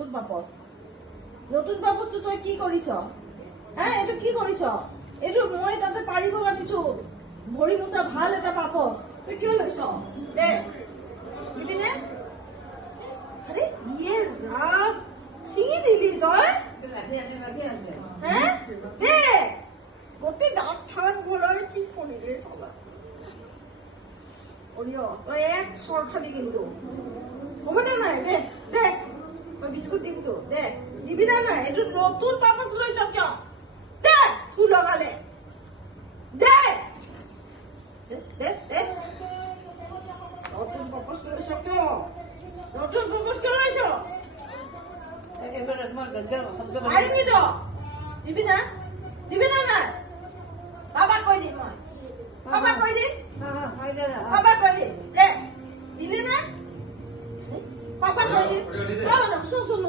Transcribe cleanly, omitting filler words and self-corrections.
নতুন বাপচটো তই কি কৰিছ? এইটো কি কৰিছ? এইটো মই তাতে পাৰিব আনিছো ভৰি মোচা ভাল এটা পাপচ, তই কিয় লৈছ? দে দিবিনে? আৰে ইয়ে ৰাম, ছিঙি দিলি তই? দে গোটেই দাঁত ঠান বলাই কি কৰিলে চলা তই এক চৰ খাবি কিন্তু হ'ব দে নাই? দে দে মই বিস্কুট দিম তো, দে দিবি না নাই? এইটো নতুন পাপচ লৈছ কিয়? দে তোৰ লগালে দে দে দে নতুন পাপচ লৈছ কিয়? নতুন পাপচ কিয় লৈছ? পাৰিবি তো? দিবি না? দিবি না নাই? কাৰোবাক কৈ দিম মই, কাৰোবাক কৈ দিম, কাৰোবাক কৈ দিম। দে দিলি না? পাপা কৈ দিম।